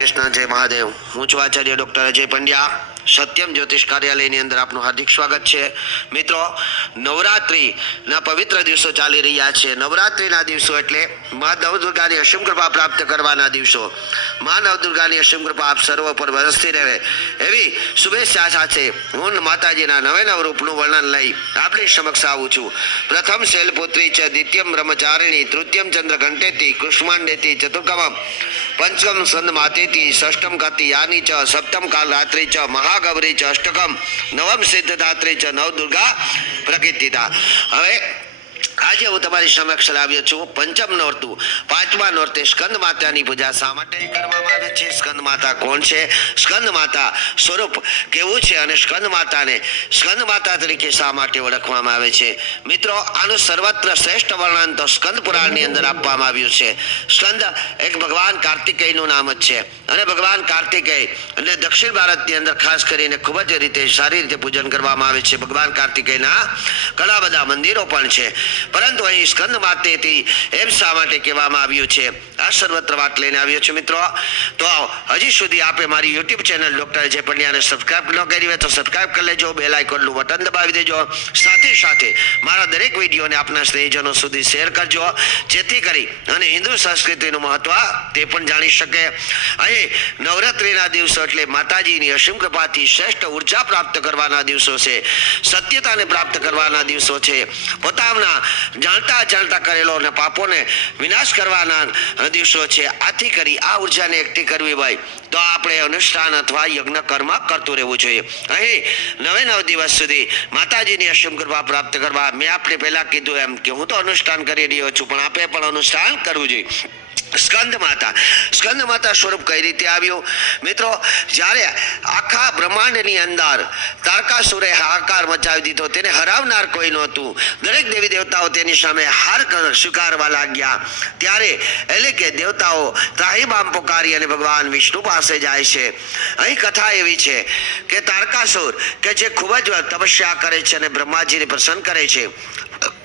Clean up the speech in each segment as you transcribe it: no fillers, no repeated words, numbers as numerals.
કૃષ્ણ જય મહાદેવ। હું છું આચાર્ય ડોક્ટર અજય પંડ્યા। સત્યમ જ્યોતિષ કાર્યાલયની અંદર આપનું હાર્દિક સ્વાગત છે। મિત્રો, નવરાત્રિના પવિત્ર દિવસો ચાલી રહ્યા છે। નવરાત્રિના દિવસો એટલે મા નવદુર્ગાની અસીમ કૃપા પ્રાપ્ત કરવાના દિવસો। મા નવદુર્ગાની અસીમ કૃપા આપ સર્વ પર વરસતી રહે એવી શુભેચ્છા સાથે હું માતાજીના નવે નવ રૂપનું વર્ણન લઈ આપની સમક્ષ આવું છું। પ્રથમ શૈલપુત્રી છે, દ્વિતીયમ બ્રહ્મચારિણી, તૃતીયમ ચંદ્ર ઘંટેતી, કૃષ્માંડેતી, ચતુર્ગમમ पंचम संद मातेति, षष्टम गति यानी च, सप्तम काल रात्रि च, महागौरी च, अष्टकम नवम सिद्धदात्री च, नव दुर्गा प्रकृतिता। હવે આજે હું તમારી સમક્ષ લાવ્યો છું પંચમ નોરતું, પાંચમા નોરતે સ્કંદ માતાની પૂજા શા માટે કરવામાં આવે છે? સ્કંદ માતા કોણ છે? સ્કંદ માતા સ્વરૂપ કેવું છે અને સ્કંદ માતાને સ્કંદ માતા તરીકે શા માટે ઓળખવામાં આવે છે? મિત્રો, આનું સર્વત્ર શ્રેષ્ઠ વર્ણન તો સ્કંદ પુરાણની અંદર આપવામાં આવ્યું છે। સ્કંદ એક ભગવાન કાર્તિકેયનું નામ જ છે અને ભગવાન કાર્તિકેય અને દક્ષિણ ભારતની અંદર ખાસ કરીને ખૂબ જ રીતે સારી રીતે પૂજન કરવામાં આવે છે। ભગવાન કાર્તિકેયના ઘણા બધા મંદિરો પણ છે, પરંતુ અહીં સ્કંદ માતેથી એમ શા માટે કહેવામાં આવ્યું છે? આ સર્વત્ર વાત લઈને આવ્યો છું। મિત્રો, તો હજી સુધી આપે મારી યુટ્યુબ ચેનલ ડોક્ટર અજય પંડ્યાને સબસ્ક્રાઇબ ન કરી હોય તો સબસ્ક્રાઇબ કરી લેજો, બેલ આઇકોનનું બટન દબાવી દેજો, સાથે સાથે મારા દરેક વિડીયોને આપના સ્નેહીજનો સુધી શેર કરજો, જેથી કરી અને હિન્દુ સંસ્કૃતિનું મહત્વ તે પણ જાણી શકે। અહીં નવરાત્રિના દિવસો એટલે માતાજીની અસીમ કૃપાથી શ્રેષ્ઠ ઉર્જા પ્રાપ્ત કરવાના દિવસો છે, સત્યતાને પ્રાપ્ત કરવાના દિવસો છે, પોતાના જાણતા જાણતા કરેલો અને પાપોને વિનાશ કરવાના દિવસો છે। આથી કરી આ ઉર્જાને એકઠી કરવી હોય તો આપણે અનુષ્ઠાન અથવા યજ્ઞ કર્મ કરતું રહેવું જોઈએ। અહીં નવે નવ દિવસ સુધી માતાજીની અસીમ કૃપા પ્રાપ્ત કરવા મેં આપણે પહેલા કીધું એમ કે હું તો અનુષ્ઠાન કરી રહ્યો છું, પણ આપે પણ અનુષ્ઠાન કરવું જોઈએ। સ્કંદ માતા સ્વરૂપ કઈ રીતે આવ્યું? મિત્રો, જ્યારે આખા બ્રહ્માંડની અંદર તારકાસુરે હાહાકાર મચાવી દીધો, તેને હરાવનાર કોઈ નહોતું, દરેક દેવી દેવતાઓ તેની સામે હાર સ્વીકારવા લાગ્યા, ત્યારે એટલે કે દેવતાઓ ત્રાહિમામ પોકારી અને ભગવાન વિષ્ણુ પાસે જાય છે। અહીં કથા એવી છે કે તારકાસુર કે જે ખૂબ જ તપસ્યા કરે છે અને બ્રહ્માજીને પ્રસન્ન કરે છે,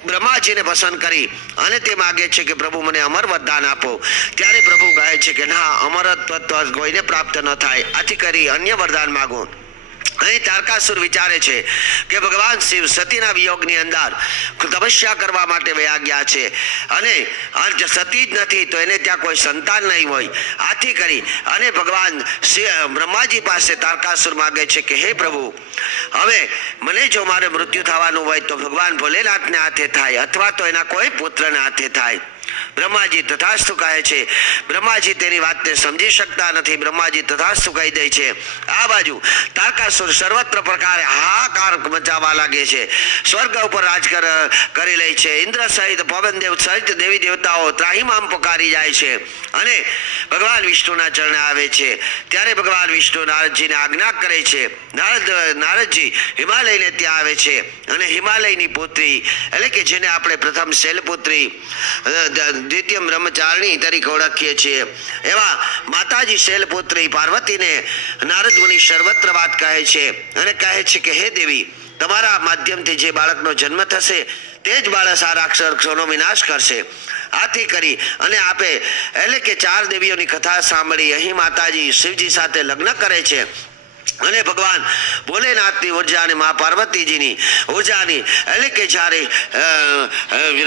બ્રહ્માજીને પસંદ કરી અને તે માગે છે કે પ્રભુ મને અમર વરદાન આપો, ત્યારે પ્રભુ કહે છે કે ના, અમરત્વ કોઈને પ્રાપ્ત ન થાય, આથી કરી અન્ય વરદાન માગો। અહીં તારકાસુર વિચારે છે કે ભગવાન શિવ સતીના વિયોગની અંદર તપસ્યા કરવા માટે વયા ગયા છે અને સતી જ નથી તો એને ત્યાં કોઈ સંતાન નહીં હોય, આથી કરી અને ભગવાન બ્રહ્માજી પાસે તારકાસુર માગે છે કે હે પ્રભુ, હવે મને જો મારે મૃત્યુ થવાનું હોય તો ભગવાન ભોલેનાથને હાથે થાય અથવા તો એના કોઈ પુત્રને હાથે થાય। બ્રહ્માજી તથાસ્તુ કહે છે। બ્રહ્માજી તેની વાતને સમજી શકતા નથી, બ્રહ્માજી તથાસ્તુ કહી દે છે। આ બાજુ તારકાસુર સર્વત્ર પ્રકારે હાહાકાર મચાવવા લાગે છે, સ્વર્ગ ઉપર રાજ કરી લે છે, ઇન્દ્ર સહિત પવનદેવ સહિત દેવી દેવતાઓ ત્રાહિમામ પોકારી જાય છે અને ભગવાન વિષ્ણુના ચરણે આવે છે। ત્યારે ભગવાન વિષ્ણુ નારદજીને આજ્ઞા કરે છે, નારદજી હિમાલયને ત્યાં આવે છે અને હિમાલયની પુત્રી એટલે કે જેને આપણે પ્રથમ શૈલપુત્રી દ્વિતીય બ્રહ્મચારિણી તરીકે ઓળખીએ છીએ એવા માતાજી શૈલપુત્રી પાર્વતીને નારદ મુનિ સર્વત્ર વાત કહે છે અને કહે છે કે હે દેવી, તમારા માધ્યમથી જે બાળકનો જન્મ થશે તે જ બાળક આ રાક્ષસોનો વિનાશ કરશે। આથી કરી અને આપે એટલે કે ચાર દેવીઓની કથા સાંભળી અહીં માતાજી શિવજી સાથે લગ્ન કરે છે અને ભગવાન ભોલેનાથની ઉર્જા અને મા પાર્વતીજીની ઉર્જાની એટલે કે જ્યારે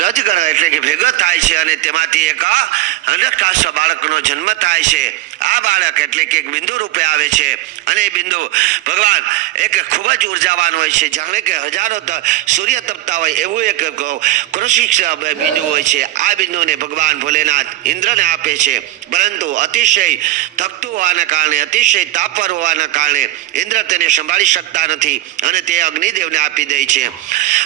રજગણ એટલે કે ભેગો થાય છે અને તેમાંથી એક અનકાશ બાળકનો જન્મ થાય છે। આ બાળક એટલે કે એક બિંદુ રૂપે આવે છે અને એ બિંદુ ભગવાન એક ખૂબ જ ઉર્જાવાન હોય છે, જાણે કે હજારો સૂર્ય તપતા હોય એવું એક કૃષિક બિંદુ હોય છે। આ બિંદુને ભગવાન ભોલેનાથ ઇન્દ્રને આપે છે, પરંતુ અતિશય થકતું હોવાના કારણે, અતિશય તાપર હોવાના કારણે ઇન્દ્ર તેને સંભાળી શકતા નથી અને તે અગ્નિદેવને આપી દે છે।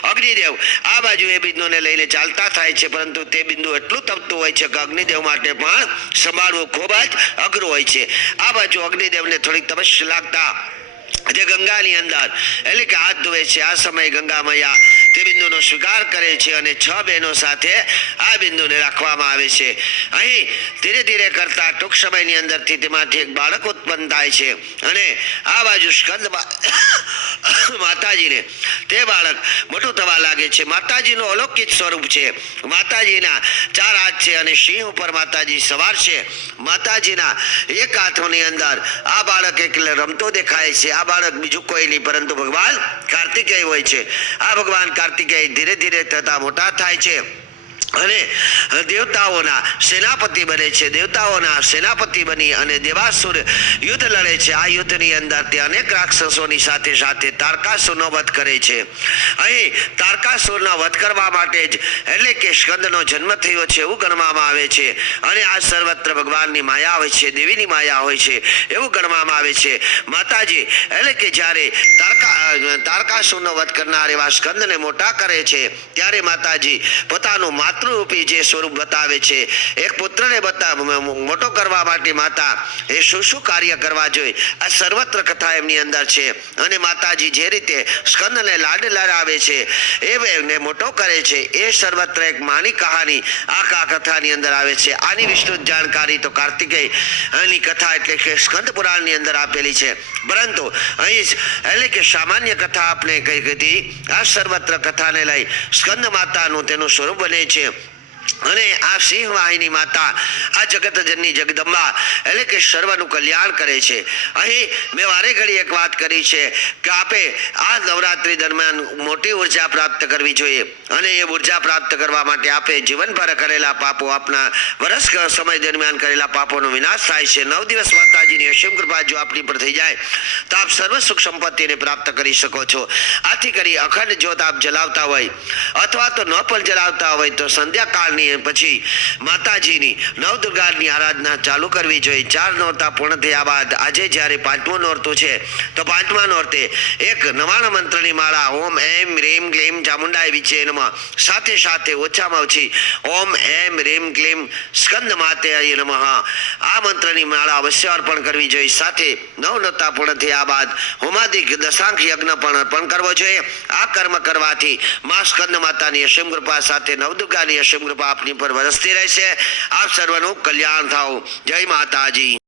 અગ્નિદેવ આ બાજુ એ બિંદુને લઈને ચાલતા થાય છે, પરંતુ તે બિંદુ એટલું તપતું હોય છે કે અગ્નિદેવ માટે પણ સંભાળવું ખૂબ જ અઘરું હોય છે। આ બાજુ અગ્નિદેવને થોડીક તપસ્યા લાગતા જે ગંગાની અંદર એટલે કે હાથ ધોવે છે, આ સમયે ગંગા મૈયા તે બિંદુનો સ્વીકાર કરે છે અને 6 બહેનો સાથે આ બિંદુને રાખવામાં આવે છે. અહીં ધીરે ધીરે કરતા ટૂંક સમયની અંદરથી તેમાંથી એક બાળક ઉત્પન્ન થાય છે અને આ બાજુ સ્કંદ માતાજીને તે બાળક મોટું થવા લાગે છે. માતાજીનું અલૌકિક સ્વરૂપ છે. માતાજીના 4 હાથ છે અને સિંહ ઉપર માતાજી સવાર છે. માતાજીના એક હાથની અંદર આ બાળક એટલે રમતો દેખાય છે. આ બાળક બીજું કોઈ નહીં પરંતુ ભગવાન કાર્તિકેય હોય છે. આ ભગવાન કાર્તિકેય ધીરે ધીરે થતા મોટા થાય છે અને દેવતાઓના સેનાપતિ બને છે. દેવતાઓના સેનાપતિ બની અને દેવાસુર યુદ્ધ લડે છે. આ યુદ્ધની અંદર તે અનેક રાક્ષસોની સાથે સાથે તારકાસુરનો વધ કરે છે. અહીં તારકાસુરનો વધ કરવા માટે જ એટલે કે સ્કંદનો જન્મ થયો છે એવું ગણવામાં આવે છે અને આ સર્વત્ર ભગવાનની માયા હોય છે, દેવીની માયા હોય છે એવું ગણવામાં આવે છે. માતાજી એટલે કે જ્યારે તારકાસુરનો વધ કરનાર એવા સ્કંદને મોટા કરે છે ત્યારે માતાજી પોતાનું માતૃરૂપી જે સ્વરૂપ બતાવે છે. એક પુત્રને મોટો કરવા માટે માતા એ શું કાર્ય કરવા જોઈએ આ સર્વત્ર કથા એમની અંદર છે અને માતાજી જે રીતે સ્કંદને લાડ લડાવે છે એને મોટો કરે છે એ સર્વત્ર એક માની કહાની આ કથાની અંદર આવે છે. આની વિસ્તૃત જાણકારી તો કાર્તિકેયની કથા એટલે કે સ્કંદ પુરાણની અંદર આપેલી છે, પરંતુ અહીં એટલે કે સામાન્ય કથા આપણે કઈ કીધી આ સર્વત્ર કથાને લઈ સ્કંદ માતાનું તેનું સ્વરૂપ બને છે અને આ સિંહ વાહિની માતા આ જગતજનની જગદંબા એટલે કે સર્વનું કલ્યાણ કરે છે. અહીં મેં વારે ઘડી એક વાત કરી છે કે આપે આ નવરાત્રી દરમિયાન મોટી ઉર્જા પ્રાપ્ત કરવી જોઈએ અને એ ઉર્જા પ્રાપ્ત કરવા માટે આપે જીવનભર કરેલા પાપો આપના વર્ષ સમય દરમિયાન કરેલા પાપોનો વિનાશ થાય છે. 9 દિવસ માતાજીની અસીમ કૃપા જો આપણી પર થઈ જાય તો આપ સર્વ સુખ સંપત્તિને પ્રાપ્ત કરી શકો છો. આથી કરી અખંડ જ્યોત આપ જલાવતા હોય અથવા તો ન પણ જલાવતા હોય તો સંધ્યાકાળની પછી માતાજીની નવદુર્ગાની આરાધના ચાલુ કરવી જોઈએ. 4 નોરતા પૂર્ણ થયા બાદ આજે જ્યારે 5મું નોરતું છે તો 5મા નોરતે એક 99 મંત્રની માળા ઓમ એમ રીમ ક્લીમ ચામુંડાય વિચે નમઃ સાથે સાથે ઓછામાં ઓછી ઓમ એમ રીમ ક્લીમ સ્કંદ માતેય નમઃ આ મંત્રની માળા અવશ્ય અર્પણ કરવી જોઈએ. સાથે 9 નોરતા પૂર્ણ થયા બાદ હોમાદિક દશાંક યજ્ઞ પણ અર્પણ કરવો જોઈએ. આ કર્મ કરવાથી મા સ્કંદ માતાની અસીમ કૃપા સાથે નવદુર્ગાની અસીમ કૃપા આપની પર વરસતી રહેશે. આપ સર્વનું કલ્યાણ થાઓ. જય માતાજી.